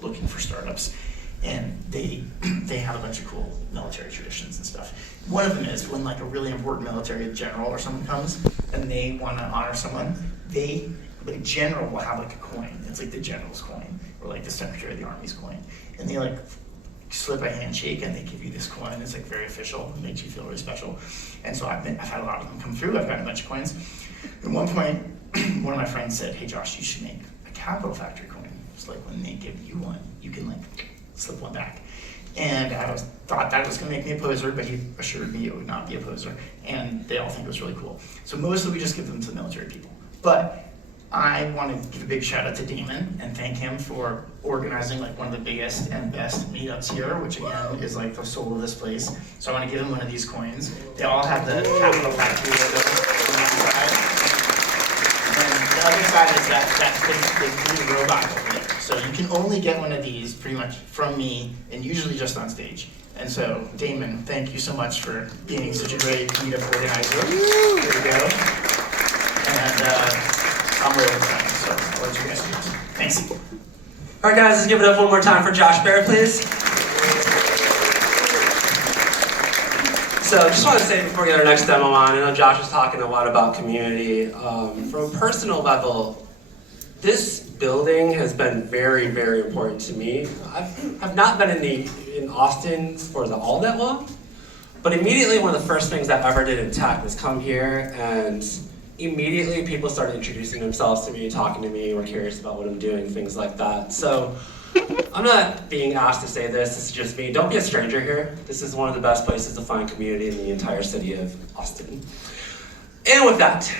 looking for startups. And they have a bunch of cool military traditions and stuff. One of them is when like a really important military general or someone comes and they want to honor someone, the general will have like a coin. It's like the general's coin or like the Secretary of the Army's coin. And they like slip a handshake and they give you this coin. It's like very official. It makes you feel really special. And so I've had a lot of them come through. I've gotten a bunch of coins. At one point, one of my friends said, "Hey Josh, you should make a Capital Factory coin. It's like when they give you one, you can like slip one back." And I thought that was going to make me a poser, but he assured me it would not be a poser. And they all think it was really cool. So mostly we just give them to the military people. But I want to give a big shout out to Damon and thank him for organizing like one of the biggest and best meetups here, which again is like the soul of this place. So I want to give him one of these coins. They all have the Capital Factory logo on one side. And the other side is that big blue robot over there. So you can only get one of these pretty much from me and usually just on stage. And so Damon, thank you so much for being such a great meetup organizer. Here we go. And I'm really excited, so I'll let you guys do this. Thanks. All right, guys, let's give it up one more time for Josh Baer, please. So just want to say before we get our next demo on, I know Josh was talking a lot about community. From a personal level, this building has been very, very important to me. I've not been in Austin for all that long, but immediately one of the first things I ever did in tech was come here, and immediately people started introducing themselves to me, talking to me, were curious about what I'm doing, things like that. So I'm not being asked to say this is just me. Don't be a stranger here. This is one of the best places to find community in the entire city of Austin. And with that,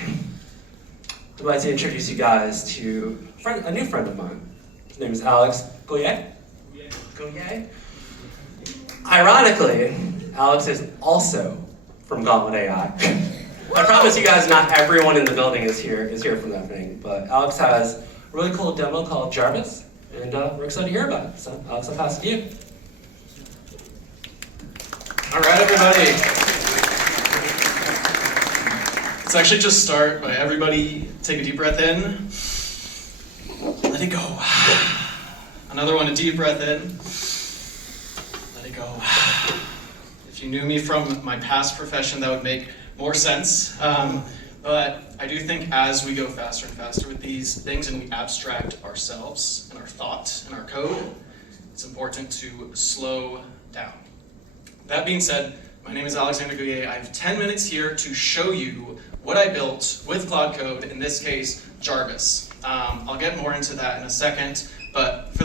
I'd like to introduce you guys to a new friend of mine. His name is Alex Goyer. Ironically, Alex is also from Gauntlet AI. I promise you guys not everyone in the building is here from that thing, but Alex has a really cool demo called Jarvis, and we're excited to hear about it. So Alex, I'll pass it to you. All right, everybody. Let's actually just start by everybody take a deep breath in. Let it go. Another one, a deep breath in. Let it go. If you knew me from my past profession, that would make more sense. But I do think as we go faster and faster with these things and we abstract ourselves and our thought and our code, it's important to slow down. That being said, my name is Alexander Goyer. I have 10 minutes here to show you what I built with Cloud Code, in this case, Jarvis. I'll get more into that in a second, but for the